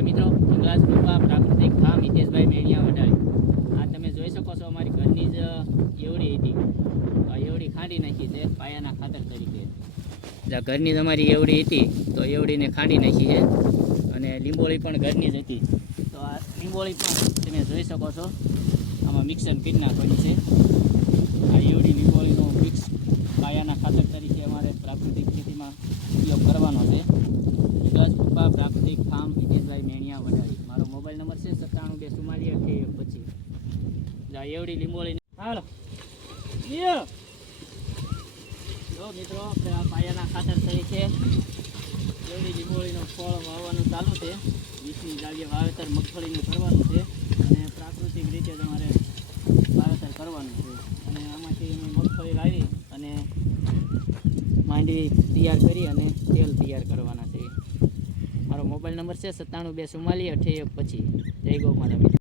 મારા મિત્રો, જંગલાજ રૂપા પ્રાકૃતિક ફાર્મ હિતેશભાઈ મેણિયા વડાળી. આ તમે જોઈ શકો છો અમારી ઘરની જ એવડી હતી. આ એવડી ખાંડી નાખી છે પાયાના ખાતર તરીકે. જ્યાં ઘરની તમારી એવડી હતી તો એવડીને ખાંડી નાખી છે. અને લીંબોળી પણ ઘરની જ હતી તો આ લીંબોળી પણ તમે જોઈ શકો છો આમાં મિક્સર કરી નાખવાની છે. આ એવડી લીંબોળીનો મિક્સ પાયાના ખાતર તરીકે અમારે પ્રાકૃતિક ખેતીમાં ઉપયોગ કરવાનો છે. જંગલાજ રૂપા પ્રાકૃતિક ફાર્મ હિતેશભાઈ મેણિયા વડાળી. મારો મોબાઈલ નંબર છે 97 244 2825. જા એવડી લીંબોળી હાલો જો મિત્રો આપણે આ પાયાના ખાતર તરીકે એવડી લીંબોળીનો ફળ વાવવાનું ચાલુ છે. 20ની જાગે વાવેતર મગફળીનું કરવાનું છે અને પ્રાકૃતિક રીતે તમારે વાવેતર કરવાનું છે. અને આમાંથી મગફળી લાવી અને માંડવી તૈયાર કરી અને તેલ તૈયાર કરવાના છે. મારો મોબાઈલ નંબર છે 97 244 2825. જય ગૌ માતા.